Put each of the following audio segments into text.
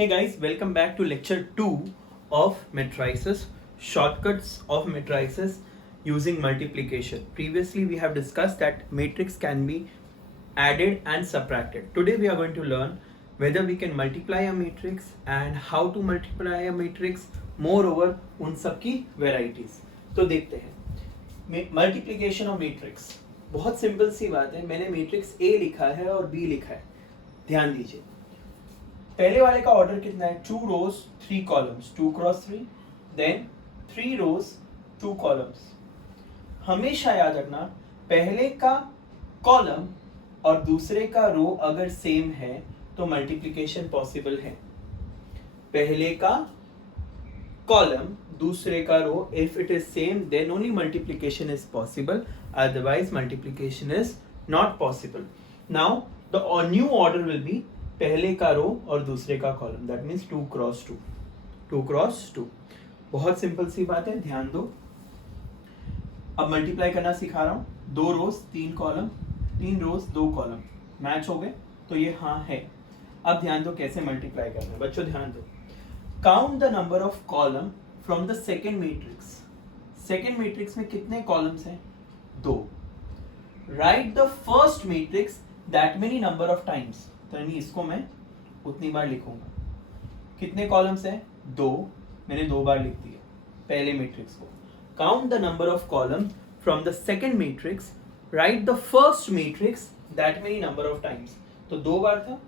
Hey guys, welcome back to lecture 2 of matrices, shortcuts of matrices using multiplication. Previously we have discussed that matrix can be added and subtracted. Today we are going to learn whether we can multiply a matrix and how to multiply a matrix, moreover उन सब की varieties. तो देखते हैं multiplication of matrix. बहुत simple सी बात है, मैंने मैट्रिक्स A लिखा है और B लिखा है. ध्यान दीजिए, पहले वाले का ऑर्डर कितना है? 2 रोज 3 कॉलम्स, 2 क्रॉस 3, देन 3 रोज 2 कॉलम्स. हमेशा याद रखना, पहले का कॉलम और दूसरे का रो अगर सेम है तो मल्टीप्लिकेशन पॉसिबल है. पहले का कॉलम दूसरे का row, if it is same then only multiplication is possible, otherwise multiplication is not possible. Now the new order will be पहले का रो और दूसरे का column, that means 2 cross 2, 2 cross 2. बहुत सिंपल सी बात है, ध्यान दो. अब मल्टीप्लाई करना सिखा रहा हूं. 2 रोज 3 कॉलम, 3 रोज 2 कॉलम मैच हो गए तो ये हाँ है. अब ध्यान दो कैसे मल्टीप्लाई करना है. बच्चों ध्यान दो, count the number of column from the second matrix. Second matrix में कितने कॉलम्स हैं? 2. Right the first matrix that many number of times. तो यानी इसको मैं उतनी बार लिखूंगा. कितने कॉलम्स हैं? 2. मैंने 2 बार लिख दिया पहले मैट्रिक्स को. Count the number of column from the second matrix, right the first matrix that many number of times. तो 2 बार था.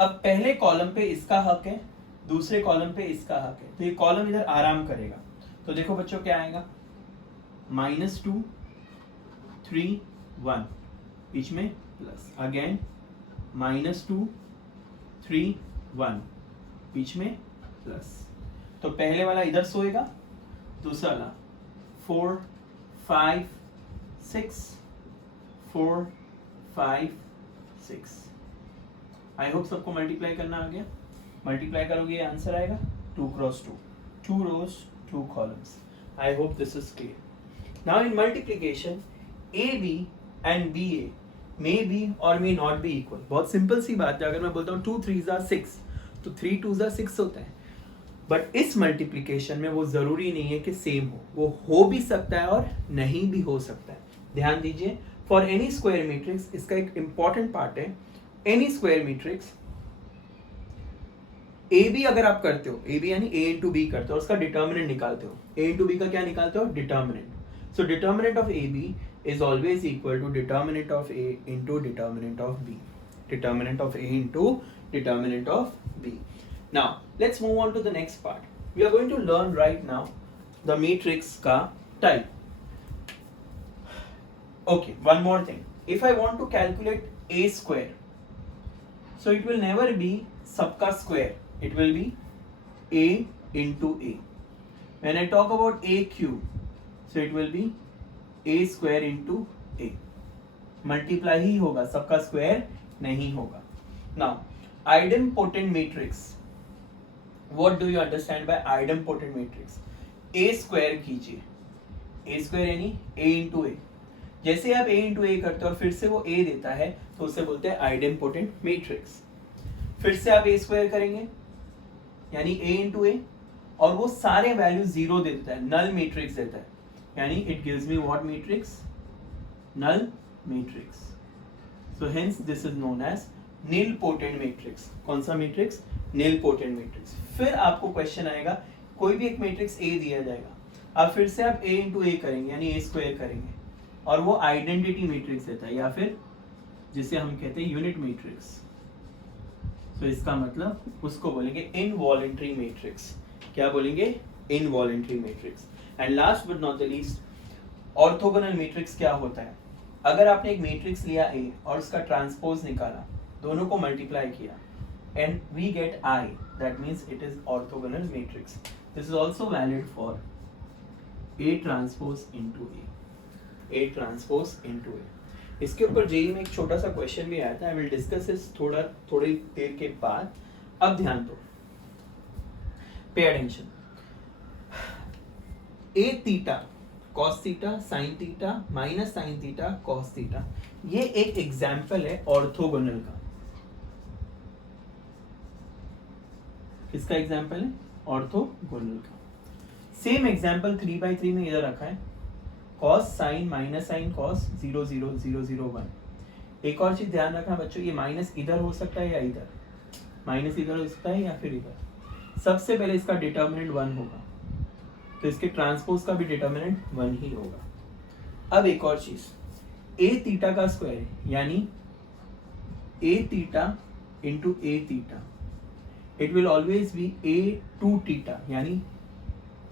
अब पहले कॉलम पे इसका हक है, दूसरे कॉलम पे इसका हक है, तो ये कॉलम इधर आराम करेगा. तो देखो बच्चों क्या आएगा? -2 3 1, बीच में प्लस, अगेन -2 3 1, बीच में प्लस. तो पहले वाला इधर सोएगा, दूसरा वाला 4 5 6 4 5 6. आई होप सबको मल्टीप्लाई करना आ गया. मल्टीप्लाई करोगे आंसर आएगा 2 cross 2, 2 rows 2 columns. I hope this is clear. Now in multiplication AB and BA may be or may not be equal. बहुत सिंपल सी बात है. अगर मैं बोलता हूँ 2 3s are 6 तो 3 2s are 6 होता है. बट इस मल्टीप्लिकेशन में वो जरूरी नहीं है कि सेम हो, वो हो भी सकता है और नहीं भी हो सकता है. ध्यान दीजिए, फॉर एनी स्क्वायर मैट्रिक्स इसका एक इंपॉर्टेंट पार्ट है. Any square matrix A B अगर आप करते हो, ए बी यानी ए इंटू बी करते हो, उसका डिटर्मिनेंट निकालते हो. ए इंटू बी का क्या निकालते हो? Determinant. So determinant of A B is always equal to determinant of A into determinant of B. Determinant of A into determinant of B. Now, let's move on to the next part. We are going to learn right now the matrix ka type. Okay, one more thing. If I want to calculate A square, so it will never be sabka square. It will be A into A. When I talk about A cube, so it will be A square into A. Multiply ही होगा, सबका square नहीं होगा. Now idempotent matrix, what do you understand by idempotent matrix? A square कीजिए. A square यानी A into A. जैसे आप A into A करते हो और फिर से वो A देता है तो उसे बोलते हैं आइडेम्पोटेंट मैट्रिक्स. फिर से आप A स्क्वायर करेंगे यानी A इंटू A और वो सारे वैल्यू 0 दे देता है, नल मैट्रिक्स देता है. यानी it gives me what matrix? Null matrix. So hence this is known as nilpotent matrix. कौन सा matrix? Nilpotent matrix. फिर आपको क्वेश्चन आएगा, कोई भी एक मैट्रिक्स A दिया जाएगा, अब फिर से आप A इंटू A करेंगे यानी A स्क्वायर करेंगे और वो आइडेंटिटी मैट्रिक्स देता है या फिर जिसे हम कहते हैं यूनिट मैट्रिक्स. तो इसका मतलब उसको बोलेंगे इनवॉलेंट्री मैट्रिक्स. क्या बोलेंगे? Involuntary matrix. And last but not the least, orthogonal matrix क्या होता है? अगर आपने एक मैट्रिक्स लिया A और उसका ट्रांसपोज निकाला, दोनों को मल्टीप्लाई किया and we get I, that means it is orthogonal matrix. This is also valid for A transpose into A. A transpose into A. इसके ऊपर जेईई में एक छोटा सा क्वेश्चन भी आया था. आई विल डिस्कस इस थोड़ी देर के बाद. अब ध्यान दो, pay attention. A theta cos theta sine theta minus sign theta cos theta, ये एक एग्जाम्पल है ऑर्थोगोनल का. किसका एग्जाम्पल है? ऑर्थोगोनल का। सेम एग्जाम्पल 3/3 में इधर रखा है, cos sine minus sine cos 0 0 0 0 1। एक और चीज ध्यान रखना बच्चों, ये माइनस इधर हो सकता है या इधर, माइनस इधर हो सकता है या फिर इधर। सबसे पहले इसका डिटर्मिनेंट 1 होगा, तो इसके ट्रांसपोज का भी डिटर्मिनेंट 1 ही होगा। अब एक और चीज, ए थीटा का स्क्वायर है, यानी A theta into A theta, it will always be A two theta, यानी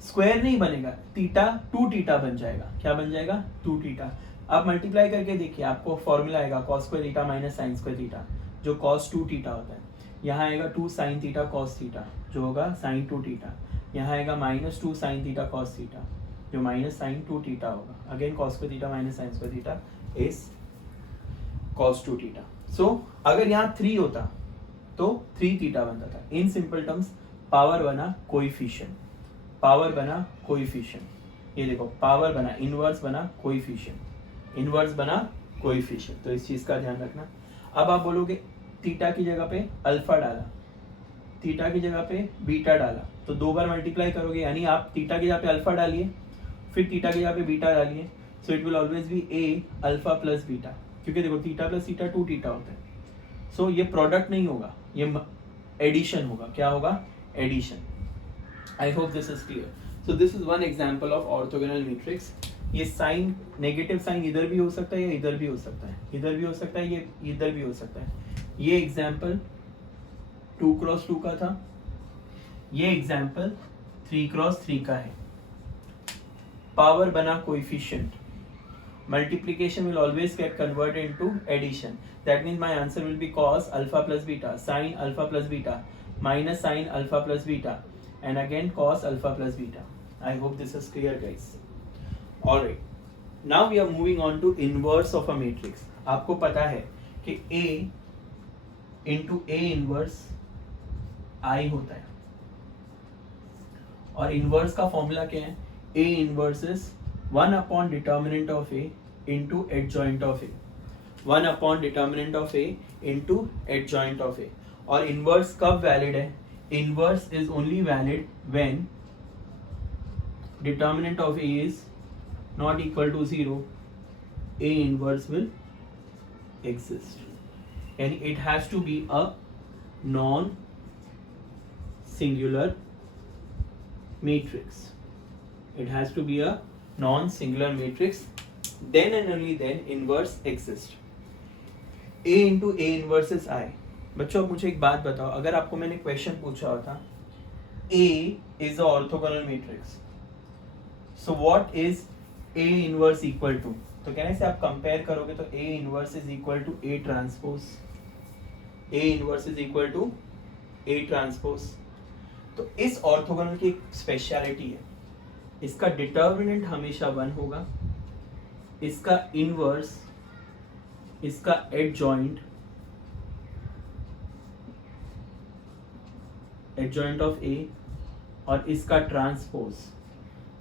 स्क्वायर नहीं बनेगा, थीटा टू थीटा बन जाएगा। क्या बन जाएगा? To theta. आप मल्टीप्लाई करके देखिए, आपको फॉर्मूला आएगा cos square theta minus sine square theta, जो कॉस टू थीटा होता है। यहाँ आएगा 2 साइन थीटा कॉस थीटा, जो होगा साइन टू थीटा। यहाँ आएगा minus 2 sine theta cos theta, जो माइनस साइन टू थीटा होगा। Again cos square theta minus sine square theta is cos two theta. So अगर यहाँ 3 होता तो 3 थीटा बनता था। इन सिंपल टर्म्स पावर बना कोएफिशिएंट, पावर बना कोएफिशिएंट। ये देखो, पावर बना इनवर्स बना कोएफिशिएंट, इनवर्स बना कोएफिशिएंट। तो इस चीज का ध्यान रखना। अब आप बोलोगे थीटा की जगह पे अल्फा डाला, थीटा की जगह पे बीटा डाला, तो 2 बार मल्टीप्लाई करोगे, यानी आप थीटा की जगह पे अल्फा डालिए, फिर थीटा की जगह पे बीटा डालिए। So it will always be A alpha plus beta, क्योंकि देखो थीटा प्लस थीटा 2 थीटा होता है। सो ये प्रोडक्ट नहीं होगा, ये एडिशन होगा। क्या होगा? Addition. I hope this is clear. So this is one example of orthogonal matrix. ये साइन, नेगेटिव साइन इधर भी हो सकता है या इधर भी हो सकता है, इधर भी हो सकता है, ये इधर भी हो सकता है। ये एग्जाम्पल 2x2 का था, ये एग्जाम्पल 3x3 का है। पावर बना coefficient, multiplication will always get converted into addition. That means my answer will be cos alpha plus beta, sin alpha plus beta, minus sin alpha plus beta, and again cos alpha plus beta. I hope this is clear, guys. Alright, now we are moving on to inverse of a matrix. आपको पता है कि A into A inverse I होता है, और inverse का formula क्या है? A inverse is 1 upon determinant of A into adjoint of A, 1 upon determinant of A into adjoint of A. और inverse कब valid है? Inverse is only valid when determinant of A is not equal to 0. A inverse will exist, and it has to be a non-singular matrix. It has to be a non-singular matrix. Then and only then inverse exists. A into A inverse is I. बच्चों अब मुझे एक बात बताओ, अगर आपको मैंने question पूछा होता A is a orthogonal matrix, so what is A inverse equal to, तो कहने से आप कंपेयर करोगे तो A inverse is equal to A transpose, A inverse is equal to A transpose. तो इस ऑर्थोगोनल की एक स्पेशलिटी है, इसका डिटर्मिनेंट हमेशा 1 होगा, इसका इनवर्स, इसका एडजॉइंट, एडजॉइंट ऑफ ए, और इसका ट्रांसपोज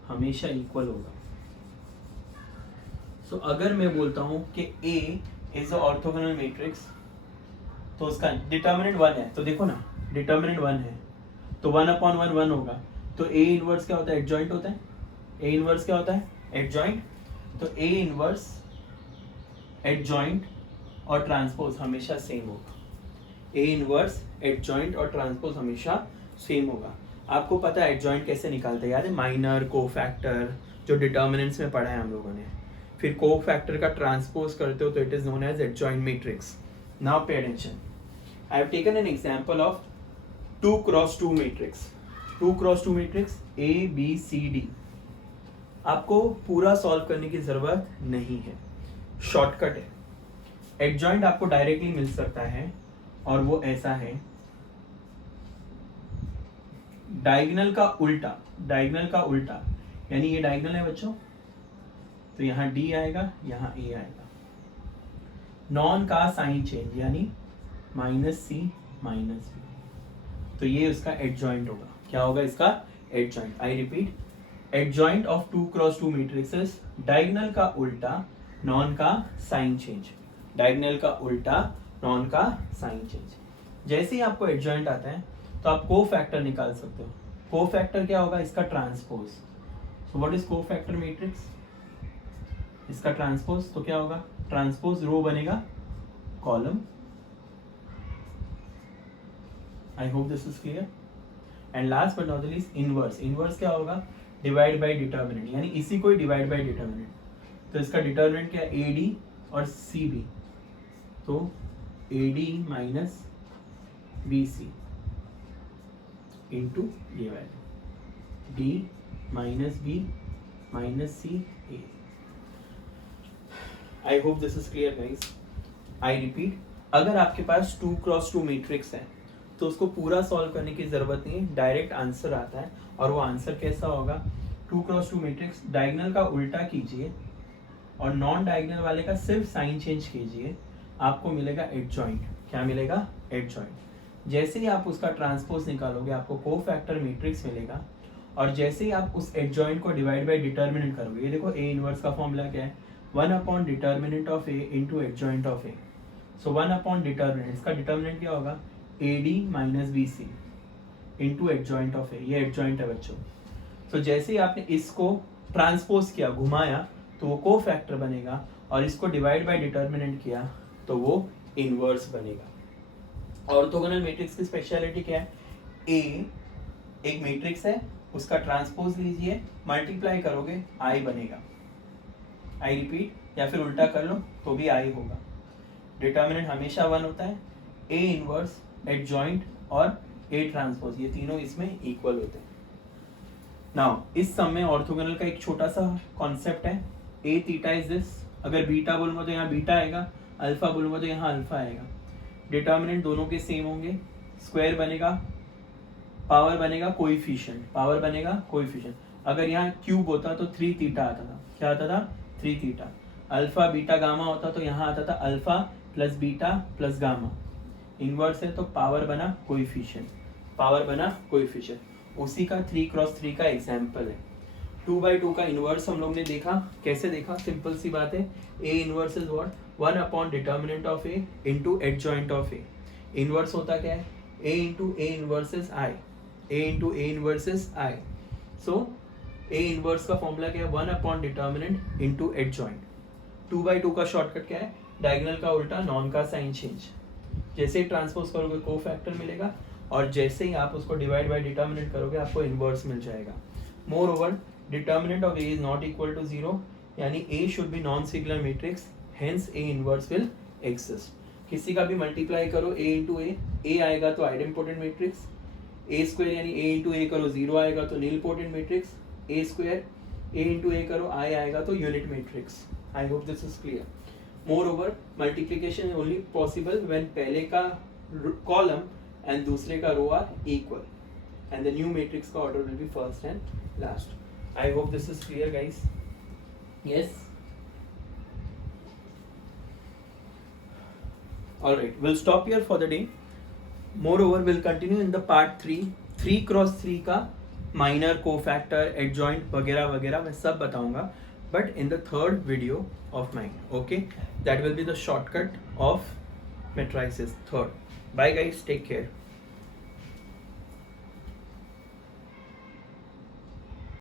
हमेशा इक्वल होगा। सो अगर मैं बोलता हूं कि A is a orthogonal matrix, तो उसका डिटर्मिनेंट 1 है, तो देखो ना डिटर्मिनेंट 1 है, तो 1/1 1 होगा। तो A इनवर्स क्या होता है? एडजॉइंट होता है। A इनवर्स क्या होता है? एडजॉइंट। तो A इनवर्स, एडजॉइंट और ट्रांसपोज हमेशा सेम होगा। A इनवर्स, एडजॉइंट और ट्रांसपोज हमेशा सेम होगा। आपको पता है एडजॉइंट कैसे निकालते हैं? यार माइनर, कोफैक्टर, जो डिटर्मिनेंट्स में पढ़ा है हम लोगों ने। फिर कोफैक्टर का ट्रांसपोज करते हो तो it is known as adjoint matrix. Now pay attention, I have taken an example of 2x2 matrix. 2x2 matrix A B C D। आपको पूरा सॉल्व करने की जरूरत नहीं है, शॉर्टकट है। एडजॉइंट आपको डायरेक्टली मिल सकता है, और वो ऐसा है, डायगोनल का उल्टा, डायगोनल का उल्टा, यानी ये डायगोनल है बच्चों, तो यहाँ D आएगा, यहाँ A आएगा। नॉन का साइन चेंज, यानी -C -B, तो ये उसका एडजॉइंट होगा। क्या होगा इसका? Adjoint. I repeat, adjoint of 2x2 matrixes, diagonal का उल्टा, नॉन का साइन चेंज, डायगोनल का उल्टा, नॉन का साइन चेंज। जैसे ही आपको एडजॉइंट आता है तो आप को फैक्टर निकाल सकते हो। को फैक्टर क्या होगा? इसका ट्रांसपोज। सो व्हाट इज को फैक्टर मैट्रिक्स? इसका ट्रांसपोज, तो क्या होगा? ट्रांसपोज रो बनेगा column. I hope this is clear. And last but not the least inverse. Inverse क्या होगा? डिवाइड बाय डिटर्मिनेंट, यानी इसी को ही डिवाइड बाय डिटर्मिनेंट। तो इसका डिटर्मिनेंट क्या है? ए डी और सी बी, तो A D minus B C into ये value D minus B minus C A. I hope this is clear guys. I repeat, अगर आपके पास 2x2 मैट्रिक्स है तो उसको पूरा सॉल्व करने की जरूरत नहीं है, डायरेक्ट आंसर आता है। और वो आंसर कैसा होगा? 2x2 मैट्रिक्स, डायगोनल का उल्टा कीजिए और नॉन डायगोनल वाले का सिर्फ साइन चेंज कीजिए, आपको मिलेगा एडजॉइंट। क्या मिलेगा? एडजॉइंट। जैसे ही आप उसका ट्रांसपोज निकालोगे आपको को फैक्टर मैट्रिक्स मिलेगा, और जैसे ही आप उस एडजॉइंट को डिवाइड बाय डिटर्मिनेंट करोगे, ये देखो ए इनवर्स का फॉर्मूला क्या है? 1 upon determinant of A into adjoint of A. So 1 upon determinant, इसका डिटर्मिनेंट क्या होगा? A D minus B C into adjoint of A. ये एडजॉइंट है बच्चों। तो जैसे ही आपने इसको ट्रांसपोज किया, घुमाया, तो वो को फैक्टर बनेगा, और इसको डिवाइड बाय डिटर्मिनेंट किया तो वो इनवर्स बनेगा। ऑर्थोगोनल मैट्रिक्स की स्पेशलिटी क्या है? ए एक मैट्रिक्स है, उसका ट्रांसपोज लीजिए, मल्टीप्लाई करोगे आई बनेगा। आई रिपीट, या फिर उल्टा कर लो तो भी आई होगा। डिटर्मिनेंट हमेशा 1 होता है। ए इनवर्स, एडजॉइंट और ए ट्रांसपोज, ये तीनों इसमें इक्वल होते हैं। नाउ इस सम में ऑर्थोगोनल का एक छोटा सा कॉन्सेप्ट है। ए थीटा इज दिस, अगर बीटा बोलूंगा तो यहाँ बीटा आएगा, अल्फा बोलूंगा तो यहाँ अल्फा आएगा। डिटर्मिनेंट दोनों के सेम होंगे, स्क्वायर बनेगा, पावर बनेगा कोएफिशिएंट, पावर बनेगा कोएफिशिएंट। अगर यहाँ क्यूब होता तो 3 थीटा आता था। क्या आता था? 3 थीटा। अल्फा बीटा गामा होता तो यहाँ आता था alpha plus beta plus gamma. Inverse है तो पावर बना कोएफिशिएंट, पावर बना कोएफिशिएंट। उसी का 3x3 का एग्जाम्पल है। 2/2 का इनवर्स हम लोग ने देखा। कैसे देखा? सिंपल सी बात है। A inverse is what? 1 upon determinant of A into adjoint of A. Inverse होता क्या है? A into A inverse is I, A into A inverse is I. So A inverse का फॉर्मूला क्या है? 1 अपॉन डिटर्मिनेंट इंटू एडजॉइंट। 2/2 का shortcut क्या है? Diagonal का उल्टा, नॉन का साइन चेंज। जैसे ही ट्रांसपोज करोगे को फैक्टर मिलेगा, और जैसे ही आप उसको डिवाइड बाय डिटर्मिनेंट करोगे आपको इनवर्स मिल जाएगा। Moreover determinant of A is not equal to 0, यानी A should be non singular matrix, hence A inverse will exist. किसी का भी मल्टीप्लाई करो ए इंटू ए आएगा तो आइडेंटिपोटेंट मैट्रिक्स, ए स्क्वायर यानी ए इंटू ए करो 0 आएगा तो nilpotent matrix, A square A into A करो आई आएगा तो unit matrix. I hope this is clear. Moreover multiplication is only possible when पहले का कॉलम एंड दूसरे का row are equal, and the new matrix का order will be first and last. I hope this is clear guys. Yes. Alright, we'll stop here for the day. Moreover, we'll continue in the part 3. 3x3 का minor cofactor, adjoint वगैरह वगैरह मैं सब बताऊंगा, but in the third video of mine. Okay, that will be the shortcut of matrices. Third. Bye guys, take care.